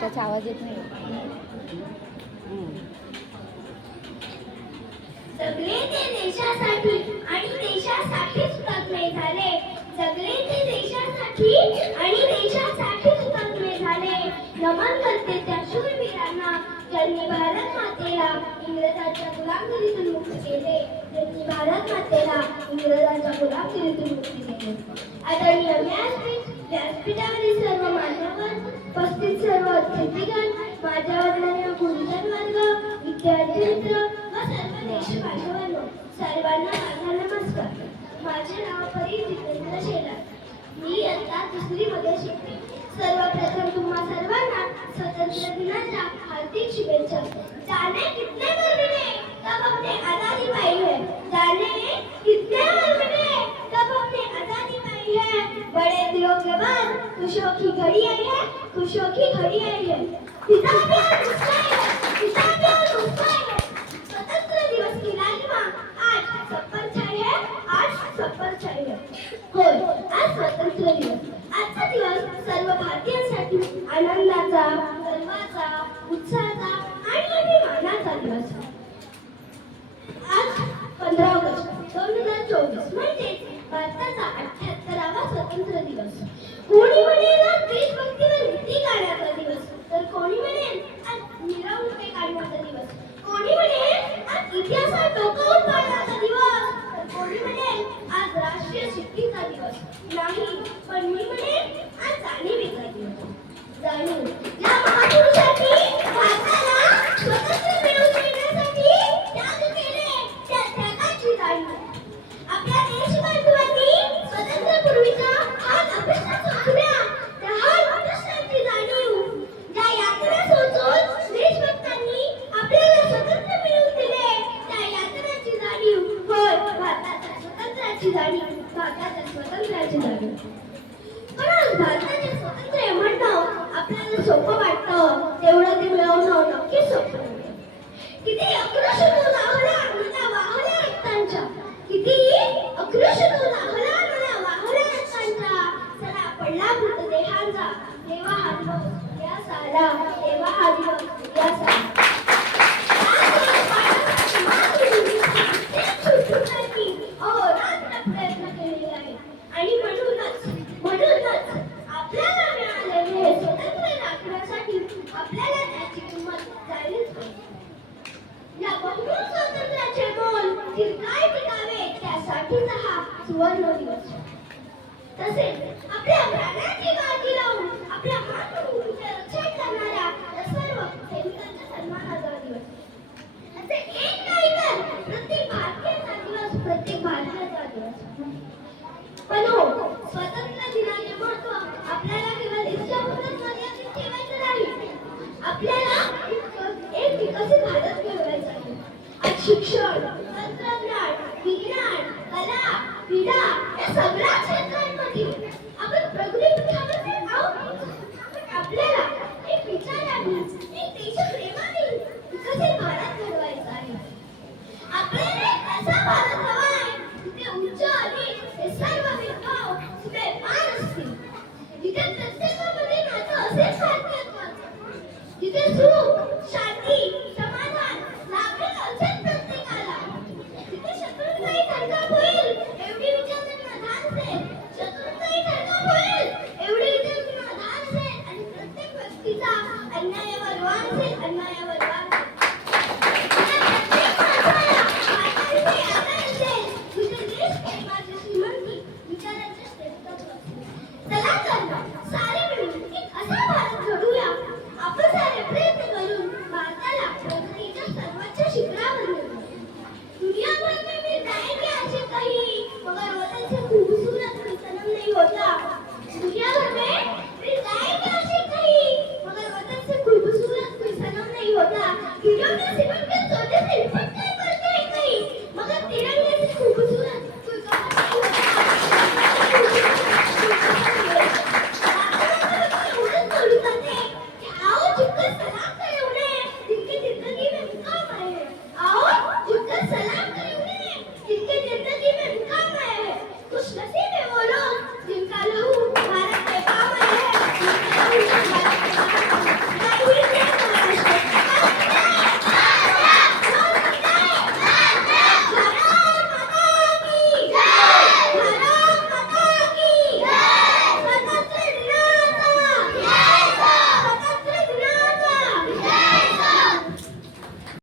त्याचा आवाज येत नाही. जगले ते देशासाठी आणि देशासाठीच हुतात्मे झाले. जगले ते देशासाठी आणि देशासाठीच हुतात्मे झाले. नमन करते त्या शूरवीरांना ज्यांनी भारत मातेला इंग्रजांच्या गुलामगिरीतून मुक्त केले. ज्यांनी भारत मातेला इंग्रजांच्या गुलामगिरीतून मुक्ती दिली आदरणीय व्यासपीठ व्यासपीठावर सर्व बांधवांनो सर्वांना माझा नमस्कार माझे नाव परी जितेंद्र शेलार मी आता दुसरी मध्ये शिकते सर्वप्रथम तुम्हा सर्वांना स्वतंत्र दिनाच्या हार्दिक शुभेच्छा जाने कितने महीने तब हमने आजादी पाई है जाने कितने महीने तब हमने आजादी पाई है बड़े दिनों के बाद खुशियों की घड़ी आई है खुशियों की घड़ी आई है किताबें मुस्कुराए हैं, किताबें मुस्कुराए हैं। स्वतंत्र दिवस की लालिमा आज सब पर छाई है आज सब पर छाई है होय आज स्वतंत्र दिवस आजचा दिवस सर्व भारतीयांसाठी आनंदाचा गर्वाचा उत्साहाचा आणि अभिमानाचा दिवस. आज पंधरा ऑगस्ट दोन हजार चोवीस म्हणजे भारताचा अठ्याहत्तरावा स्वतंत्र दिवस. कोणी म्हणेल देश देशभक्तीवर गीती गाण्याचा दिवस तर कोणी म्हणेल आज मिरवणुके काढण्याचा दिवस कोणी म्हणेल आज इतिहासात डोकावून पाडण्याचा दिवस तर कोणी म्हणेल आज राष्ट्रीय शिट्टीचा दिवस नाही पण मी म्हणेन आज जाणीवीचा दिवस जाणीव या महापुरुषांनी भारताला स्वतंत्र मिळवून देण्यासाठी त्याग केले त्या त्यागाची जाणीव आपल्या देशबांधवांनी स्वातंत्र्यापूर्वीचा हात अभ्यासात सोसल्या त्या हात अभ्यासाची जाणीव ज्या यात्रा सोचून देशभक्तांनी आपल्याला स्वातंत्र्य मिळवून दिले त्या यात्राची जाणीव होय भारताच्या स्वातंत्र्याची जाणीव भारताच्या स्वातंत्र्याची जाणीव पण भारताचे स्वातंत्र्य म्हणणं आपल्याला सोपं वाटतं. तेवढं ते मिळवणं नक्की सोपं किती अक्रोश लावला मला वाहल्या रक्तांच्या. किती अक्रोश लावला मला वाहल्या रक्तांच्या. चला पडला मृतदेहांचा तेव्हा हा या साला देवा हा या साला सुवर्ण दिवस. तसेच आपल्या प्राणाची काळजी लावून आपल्या मातृभूमीचे रक्षण करणाऱ्या सर्व सैनिकांचा सन्मान आजचा दिवस. असे एक नाही तर प्रत्येक भारतीयाचा दिवस प्रत्येक भारतीयाचा दिवस. पण हो, shit show.